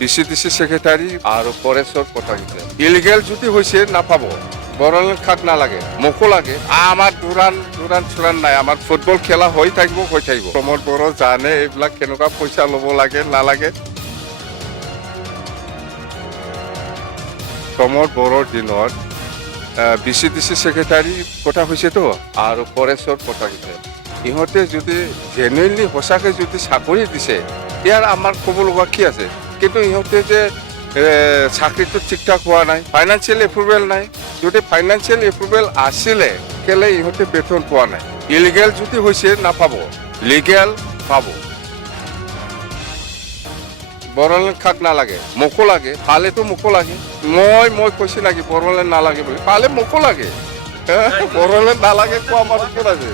বিসিডিসি secretary আর ফরেষ্টর কথা হৈছে illegal যদি হৈছে নাপাব বড়োলেণ্ড খাক নালাগে মোকো লাগে আমার দুরান চুরান নাই আমার ফুটবল খেলা হৈ থাকিব প্ৰমোদ বড়ো জানে এইবিলাক কেনেকুৱা পইচা ল'ব লাগে নালাগে প্ৰমোদ বড়োৰ দিনত বিসিডিসি সেক্ৰেটাৰি কথা হৈছেতো আৰু ফৰেষ্টৰ কথা হৈছে ইহঁতে যদি জেনুইনলি সঁচাকৈ যদি চাকৰি দিছে ইয়াৰ আমাৰ ক'ব লগা কি আছে কিন্তু ইহঁতে যে চাকৰিটো ঠিক ঠাক হোৱা নাই ফাইনেন্সিয়েল এপ্ৰুভেল নাই যদি ফাইনেন্সিয়েল এপ্ৰুভেল আছিলে কেলে ইহঁতে বেতন পোৱা নাই ইলিগেল যদি হৈছে নাপাব লিগেল পাব বড়োলেণ্ড খাক নালাগে মোকো লাগে পালেতো মোকো লাগে মই কৈছো নেকি বড়োলেণ্ড নালাগে বুলি পালে মোকো লাগে বড়োলেণ্ড নালাগে কোৱা মানুহ কোন আছে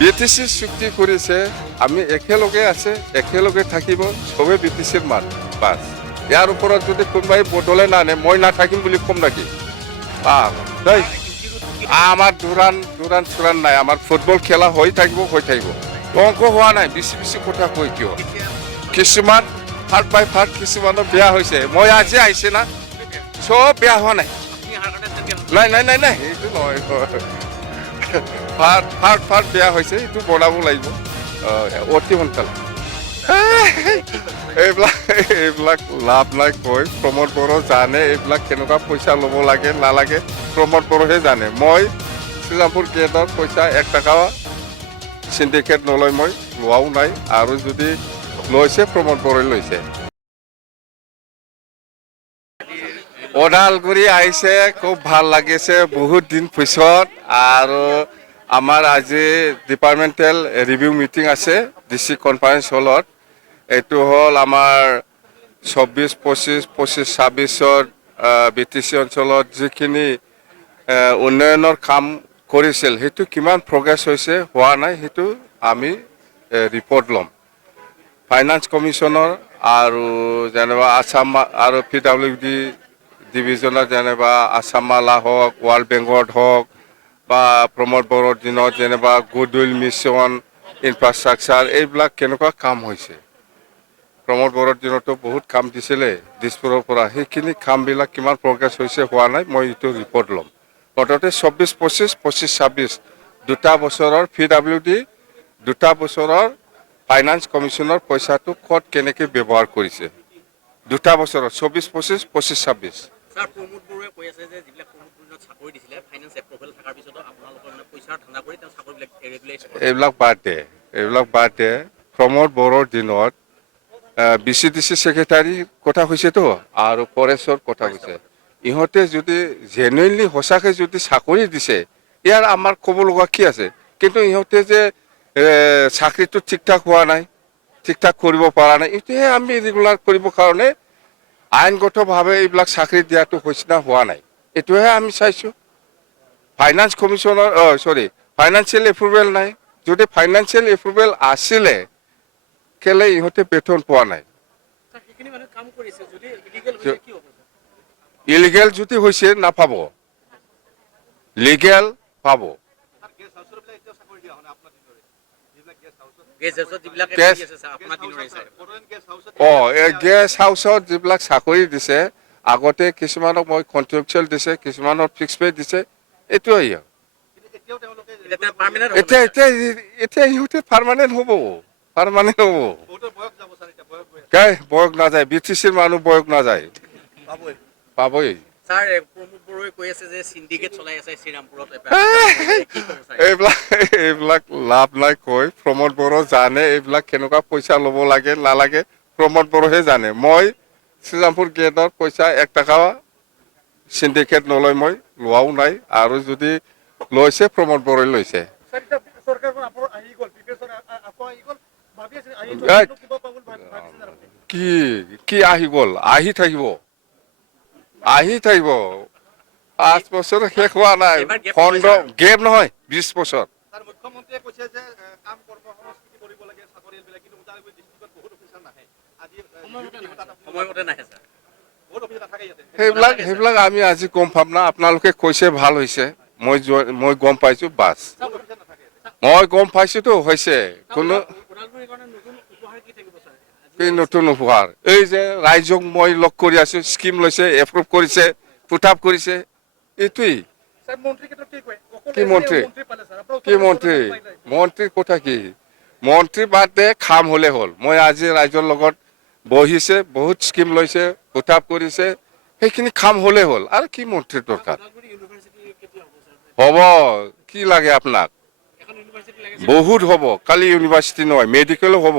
বিটিচি চুক্তি কৰিছে আমি একেলগে আছে একেলগে থাকিব চবে বিটিচিৰ মান বাছ ইয়াৰ ওপৰত যদি কোনোবাই বদলে নানে মই নাথাকিম বুলি কম নেকি দেই আমাৰ দুৰান চুৰান নাই আমাৰ ফুটবল খেলা হৈ থাকিব অংক হোৱা নাই বেছি কথা কৈ কিয় কিছুমান ফাৰ্ট বাই ফাৰ্ট কিছুমানৰ বেয়া হৈছে মই আজি আহিছে না চব বেয়া হোৱা নাই নাই এইটো নহয় ফাৰ্ট বেয়া হৈছে এইটো বনাব লাগিব অতি সোনকালে এইবিলাক লাভ নাই কৈ প্ৰমোদ বড়ো জানে এইবিলাক কেনেকুৱা পইচা ল'ব লাগে নালাগে প্ৰমোদ বড়োহে জানে মই শ্ৰীৰামপুৰ গেটৰ পইচা 1 টকা চিণ্ডিকেট নলয় মই লোৱাও নাই আৰু যদি লৈছে প্ৰমোদ বড়োই লৈছে ওদালগুৰি আহিছে খুব ভাল লাগিছে বহুত দিন পিছত আৰু আমাৰ আজি ডিপাৰ্টমেণ্টেল ৰিভিউ মিটিং আছে ডিষ্ট্ৰিক্ট কনফাৰেন্স হলত এইটো হ'ল আমাৰ 24-25-26-27 বিটিচি অঞ্চলত যিখিনি উন্নয়নৰ কাম কৰিছিল সেইটো কিমান প্ৰগ্ৰেছ হৈছে হোৱা নাই সেইটো আমি ৰিপৰ্ট ল'ম ফাইনেন্স কমিশ্যনৰ আৰু যেনিবা আছাম আৰু PWD ডিভিজনৰ যেনিবা আছাম মালা হওক ৱৰ্ল্ড বেংকত হওক বা প্ৰমোদ বড়োৰ দিনত যেনিবা গুডউইল মিছন ইনফ্ৰাষ্ট্ৰাকচাৰ এইবিলাক কেনেকুৱা কাম হৈছে প্ৰমোদ বড়োৰ দিনতো বহুত কাম দিছিলে দিছপুৰৰ পৰা সেইখিনি কামবিলাক কিমান প্ৰগ্ৰেছ হৈছে হোৱা নাই মই এইটো ৰিপৰ্ট ল'ম মুঠতে 24-25-26 দুটা বছৰৰ PWD দুটা বছৰৰ ফাইনেন্স কমিশ্যনৰ পইচাটো ক'ত কেনেকৈ ব্যৱহাৰ কৰিছে দুটা বছৰত 24-25-26 স্যাৰ প্ৰমোদ বড়োয়ে কৈ আছে যে যিবিলাক প্ৰমোদ বড়োক চাকৰি দিছিলে ফাইনেন্স এপ্ৰুভেল থকাৰ পিছতো আপোনালোকৰ মানে পইচাৰ ধান্দা কৰি তেওঁ চাকৰিবিলাক ৰেগুলাইজ কৰে এইবিলাক বাদ দে প্ৰমোদ বড়োৰ দিনত বিসিডিসি সেক্ৰেটাৰি কথা হৈছেতো আৰু ফৰেষ্টৰ কথা হৈছে ইহঁতে যদি জেনুইনলি সঁচাকৈ যদি চাকৰি দিছে ইয়াৰ আমাৰ ক'ব লগা কি আছে কিন্তু ইহঁতে যে চাকৰিটো ঠিক ঠাক হোৱা নাই ঠিক ঠাক কৰিব পৰা নাই এইটোহে আমি ৰেগুলাৰ কৰিবৰ কাৰণে আইনগতভাৱে এইবিলাক চাকৰি দিয়াটো হৈছে না হোৱা নাই এইটোহে আমি চাইছোঁ ফাইনেন্স কমিশ্যনৰ ফাইনেন্সিয়েল এপ্ৰুভেল নাই যদি ফাইনেন্সিয়েল এপ্ৰুভেল আছিলে কেলে ইহঁতে বেতন পোৱা নাই ইলিগেল যদি হৈছে নাপাব লিগেল পাব গেষ্ট হাউচত যিবিলাক চাকৰি দিছে আগতে কিছুমানক মই কন্ট্ৰেকচুৱেল দিছে কিছুমানৰ ফিক্স পে দিছে এইটোৱে এতিয়া ইহঁতে পাৰ্মানেণ্ট হ'ব বয়স নাযায় বিটিচিৰ মানুহ বয়স নাযায় পাবই স্যাৰ প্ৰমোদ বড়োয়ে কৈ আছে যে সিন্ডিকেট চলাই আছে শ্ৰীৰামপুৰত এইবিলাক লাভ নাই কৈ প্ৰমোদ বড়ো জানে এইবিলাক কেনেকুৱা পইচা ল'ব লাগে নালাগে প্ৰমোদ বড়োহে জানে মই শ্ৰীৰামপুৰ গেটৰ পইচা 1 টকা চিণ্ডিকেট নলয় মই লোৱাও নাই আৰু যদি লৈছে প্ৰমোদ বড়োই লৈছে কি আহি গ'ল আহি থাকিব 5 বছৰ শেষ হোৱা নাই গেপ নহয় 20 বছৰ মুখ্যমন্ত্ৰীয়ে কৈছে যে কাম কৰ্মসংস্কৃতি কৰিব লাগে চাকৰিয়ালবিলাক কিন্তু ওদালগুৰি ডিষ্ট্ৰিক্টত বহুত অফিচাৰ নাহে আজি সময়মতে নাহে স্যাৰ বহুত অফিচাৰ থাকে ইয়াতে সেইবিলাক আমি আজি গম পাম না আপোনালোকে কৈছে ভাল হৈছে মই গম পাইছো বাছ মই গম পাইছোতো হৈছে কোনো কি নতুন উপহাৰ এই যে ৰাইজক মই লগ কৰি আছো স্কিম লৈছে এপ্ৰুভ কৰিছে পুট আপ কৰিছে এইটোৱেই স্যাৰ মন্ত্ৰী ক্ষেত্ৰে কি কয় কি মন্ত্ৰী? পালে স্যাৰ আপনাৰা কি মন্ত্ৰী মন্ত্ৰীৰ কথা কি মন্ত্ৰী বাদে কাম হ'লে হ'ল মই আজি ৰাইজৰ লগত বহিছে বহুত স্কিম লৈছে পুট আপ কৰিছে সেইখিনি কাম হ'লে হ'ল আৰু কি মন্ত্ৰীৰ দৰকাৰ হ'ব কি লাগে আপোনাক বহুত হ'ব কালি ইউনিভাৰ্চিটি নহয় মেডিকেলো হ'ব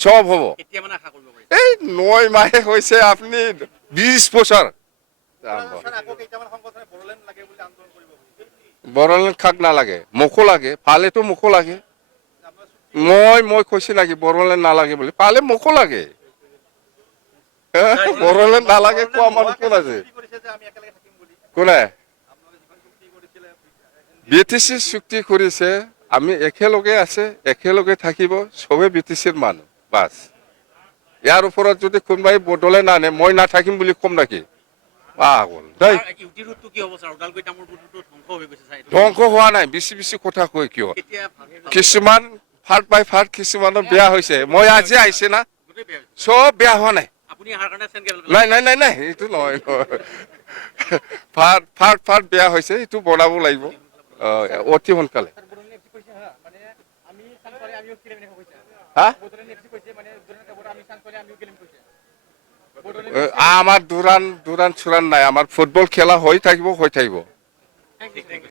চব হ'ব কেতিয়া মানে আশা কৰিব পাৰি এই 9 মাহে হৈছে আপুনি 20 বছৰ স্যাৰ আকৌ কেইটামান সংগঠনে বড়োলেণ্ড লাগে বুলি আন্দোলন কৰিব বড়োলেণ্ড খাক নালাগে মোকো লাগে পালেতো মোকো লাগে মই কৈছো নেকি বড়োলেণ্ড নালাগে বুলি পালে মোকো লাগে বড়োলেণ্ড নালাগে কোৱা মানুহ কোন আছে চুক্তি কৰিছে যে আমি একেলগে থাকিম বুলি কোনে আপোনালোকে যিখন চুক্তি কৰিছিলে BTC চুক্তি কৰিছে আমি একেলগে আছে একেলগে থাকিব চবে BTCৰ মানুহ বাছ ইয়াৰ ওপৰত যদি কোনোবাই বড়োলেণ্ড আনে মই নাথাকিম বুলি কম নেকি পাগল দেই ইউটি ৰুটটো কি হ'ব স্যাৰ ওদালগুৰি তামোলপুৰটো ধ্বংস হৈ গৈছে স্যাৰ ধ্বংস হোৱা নাই বেছি কথা কৈ কিয় কেতিয়া ভাল হ'ব? কিছুমান ফাৰ্ট বাই ফাৰ্ট কিছুমানৰ বেয়া হৈছে মই আজি আহিছে না গোটেই বেয়া হৈছে। চব বেয়া হোৱা নাই আপুনি অহাৰ কাৰণে চেণ্ট নাই এইটো নহয় ফাৰ্ট বেয়া হৈছে এইটো বনাব লাগিব অতি সোনকালে বড়োলেণ্ড এফচি কৈছে হা মানে আমি চাংচাৰে আমিও খেলিম এনেকৈ কৈছে হা বড়োলেণ্ড এফচি কৈছে মানে দুৰণে কাপোৰ আমি চাংচাৰে আমিও খেলিম কৈছে আমাৰ দুৰান চুৰান নাই আমাৰ ফুটবল খেলা হৈ থাকিব থেংক ইউ